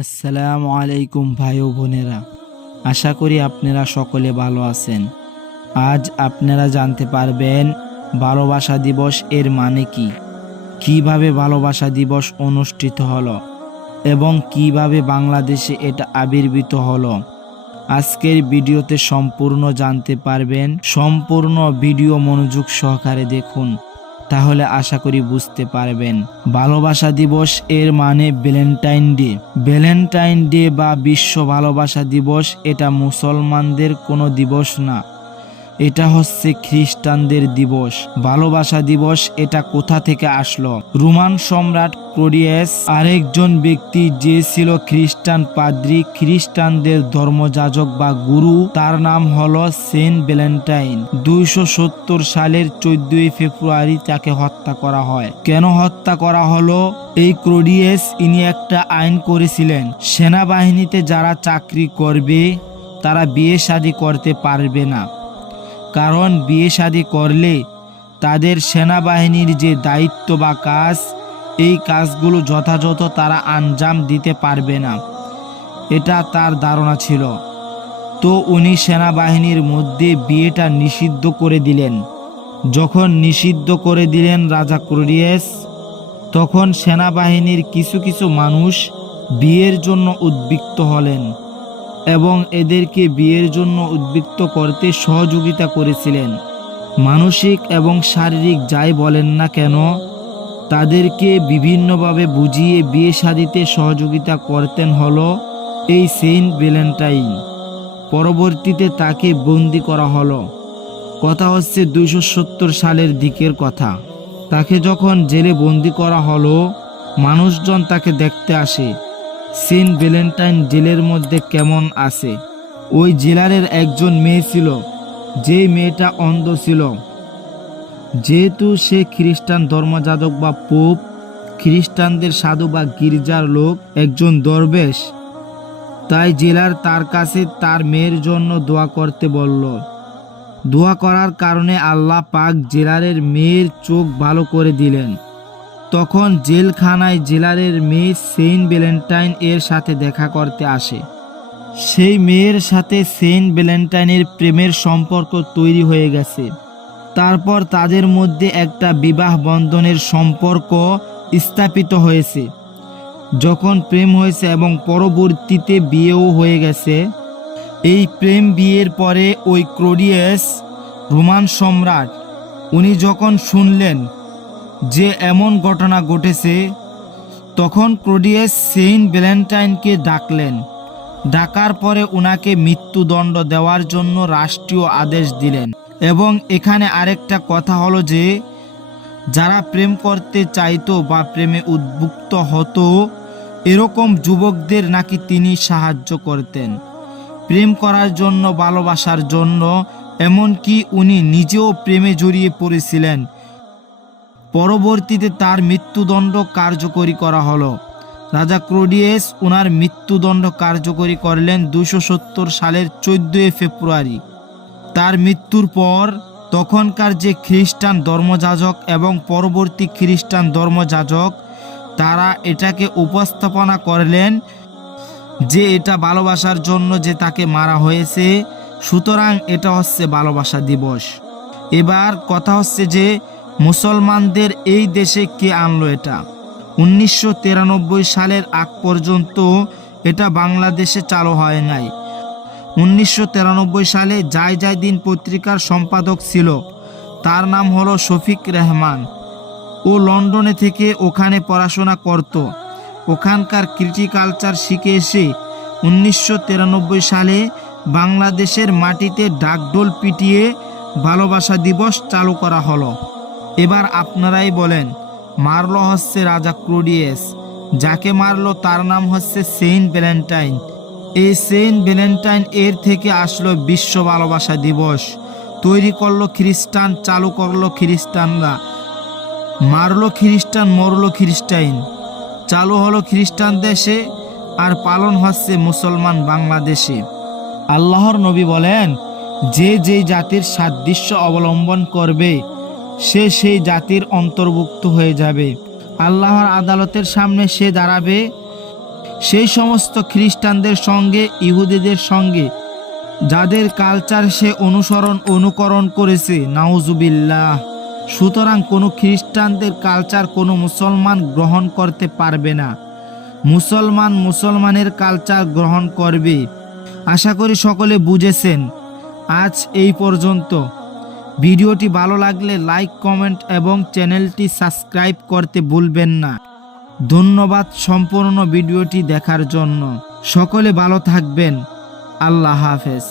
আসসালামু আলাইকুম ভাই ও বোনেরা। আশা করি আপনারা সকলে ভালো আছেন। আজ আপনারা জানতে পারবেন ভালোবাসা দিবস এর মানে কি? কীভাবে ভালোবাসা দিবস অনুষ্ঠিত হলো এবং কীভাবে বাংলাদেশে এটা আবির্ভূত হলো? আজকের ভিডিওতে সম্পূর্ণ জানতে পারবেন। সম্পূর্ণ ভিডিও মনোযোগ সহকারে দেখুন। তাহলে আশা করি বুঝতে পারবেন। ভালোবাসা দিবস এর মানে ভ্যালেন্টাইন ডে। ভ্যালেন্টাইন ডে বা বিশ্ব ভালোবাসা দিবস, এটা মুসলমানদের কোনো দিবস না। এটা হচ্ছে খ্রিস্টানদের দিবস। ভালোবাসা দিবস এটা কোথা থেকে আসলো? রোমান সম্রাট ক্লোডিয়াস আরেকজন ব্যক্তি যে ছিল খ্রিস্টান পাদ্রী, খ্রিস্টানদের ধর্মযাজক বা গুরু, তার নাম হলো সেন্ট ভ্যালেন্টাইন। দুইশো সত্তর সালের চোদ্দই ফেব্রুয়ারি তাকে হত্যা করা হয়। কেন হত্যা করা হলো? এই ক্লোডিয়াস ইনি একটা আইন করেছিলেন। সেনাবাহিনীতে যারা চাকরি করবে, তারা বিয়ে শাদী করতে পারবে না। কারণ বিয়ে শাদী করলে তাদের সেনাবাহিনীর যে দায়িত্ব বা কাজ, এই কাজগুলো যথাযথ তারা আঞ্জাম দিতে পারবে না। এটা তার ধারণা ছিল। তো উনি সেনাবাহিনীর মধ্যে বিয়েটা নিষিদ্ধ করে দিলেন। যখন নিষিদ্ধ করে দিলেন রাজা ক্রোডিয়াস তখন সেনাবাহিনীর কিছু কিছু মানুষ বিয়ের জন্য উদ্বিগ্ন হলেন। এবং এদেরকে বিয়ের জন্য উদ্বৃত্ত করতে সহযোগিতা করেছিলেন। মানসিক এবং শারীরিক যাই বলেন না কেন, তাদেরকে বিভিন্নভাবে বুঝিয়ে বিয়ে শাদিতে সহযোগিতা করতেন হলো এই সেন্ট ভ্যালেন্টাইন। পরবর্তীতে তাকে বন্দি করা হলো। কথা হচ্ছে দুইশো সত্তর সালের দিকের কথা। তাকে যখন জেলে বন্দি করা হলো, মানুষজন তাকে দেখতে আসে। সেন্ট ভ্যালেন্টাইন জেলের মধ্যে কেমন আছে? ওই জেলারের একজন মেয়ে ছিল, যে মেয়েটা অন্ধ ছিল। যেহেতু সে খ্রিস্টান ধর্মযাজক বা পোপ, খ্রিস্টানদের সাধু বা গির্জার লোক একজন দরবেশ, তাই জেলার তার কাছে তার মেয়ের জন্য দোয়া করতে বলল। দোয়া করার কারণে আল্লাহ পাক জেলারের মেয়ের চোখ ভালো করে দিলেন। তখন জেলখানায় জেলারের মেয়ে সেন্ট ভ্যালেন্টাইন এর সাথে দেখা করতে আসে। সেই মেয়ের সাথে সেন্ট ভ্যালেন্টাইনের প্রেমের সম্পর্ক তৈরি হয়ে গেছে। তারপর তাদের মধ্যে একটা বিবাহ বন্ধনের সম্পর্ক স্থাপিত হয়েছে। যখন প্রেম হয়েছে এবং পরবর্তীতে বিয়েও হয়ে গেছে, এই প্রেম বিয়ের পরে ওই ক্রোডিয়াস, রোমান সম্রাট, উনি যখন শুনলেন যে এমন ঘটনা ঘটেছে, তখন ক্রোডিয়াস সেন্ট ভ্যালেন্টাইনকে ডাকলেন। ডাকার পরে উনাকে মৃত্যুদণ্ড দেওয়ার জন্য রাষ্ট্রীয় আদেশ দিলেন। এবং এখানে আরেকটা কথা হলো যে, যারা প্রেম করতে চাইতো বা প্রেমে উদ্বুক্ত হতো, এরকম যুবকদের নাকি তিনি সাহায্য করতেন। প্রেম করার জন্য, ভালোবাসার জন্য, এমনকি উনি নিজেও প্রেমে জড়িয়ে পড়েছিলেন। পরবর্তীতে তার মৃত্যুদণ্ড কার্যকরী করা হলো। রাজা ক্রোডিয়েস ওনার মৃত্যুদণ্ড কার্যকরী করলেন দুশো সত্তর সালের চোদ্দই ফেব্রুয়ারি। তার মৃত্যুর পর তখনকার যে খ্রিস্টান ধর্মযাজক এবং পরবর্তী খ্রিস্টান ধর্মযাজক, তারা এটাকে উপস্থাপনা করলেন যে এটা ভালোবাসার জন্য যে তাকে মারা হয়েছে, সুতরাং এটা হচ্ছে ভালোবাসা দিবস। এবার কথা হচ্ছে যে মুসলমানদের এই দেশে কে আনলো এটা? উনিশশো তিরানব্বই সালের আগ পর্যন্ত এটা বাংলাদেশে চালু হয় নাই। উনিশশো সালে জায় জায় দিন পত্রিকার সম্পাদক ছিল। তার নাম হলো শফিক রহমান। ও লন্ডনে থেকে ওখানে পড়াশোনা করত। ওখানকার ক্রিটিকালচার শিখে এসে উনিশশো তিরানব্বই সালে বাংলাদেশের মাটিতে ডাকডোল পিটিয়ে ভালোবাসা দিবস চালু করা হলো। এবার আপনারাই বলেন, মারলো হচ্ছে রাজা ক্রোডিয়েস, যাকে মারল তার নাম হচ্ছে সেন্ট ভ্যালেন্টাইন। এই সেন্ট ভ্যালেন্টাইন এর থেকে আসলো বিশ্ব ভালোবাসা দিবস। তৈরি করল খ্রিস্টান, চালু করল খ্রিস্টানরা। মারলো খ্রিস্টান, মরলো খ্রিস্টাইন। চালু হলো খ্রিস্টান দেশে আর পালন হচ্ছে মুসলমান বাংলাদেশে। আল্লাহর নবী বলেন, যে যেই জাতির সাদৃশ্য অবলম্বন করবে সে সেই জাতির অন্তর্ভুক্ত হয়ে যাবে। আল্লাহর আদালতের সামনে সে দাঁড়াবে। সেই সমস্ত খ্রিস্টানদের সঙ্গে, ইহুদিদের সঙ্গে, যাদের কালচার সে অনুসরণ, অনুকরণ করেছে। নাউজুবিল্লাহ। সুতরাং কোনো খ্রিস্টানদের কালচার কোনো মুসলমান গ্রহণ করতে পারবে না। মুসলমান মুসলমানের কালচার গ্রহণ করবে। আশা করি সকলে বুঝেছেন। আজ এই পর্যন্ত। ভিডিওটি ভালো লাগলে লাইক, কমেন্ট এবং চ্যানেলটি সাবস্ক্রাইব করতে ভুলবেন না। ধন্যবাদ সম্পূর্ণ ভিডিওটি দেখার জন্য। সকলে ভালো থাকবেন। আল্লাহ হাফেজ।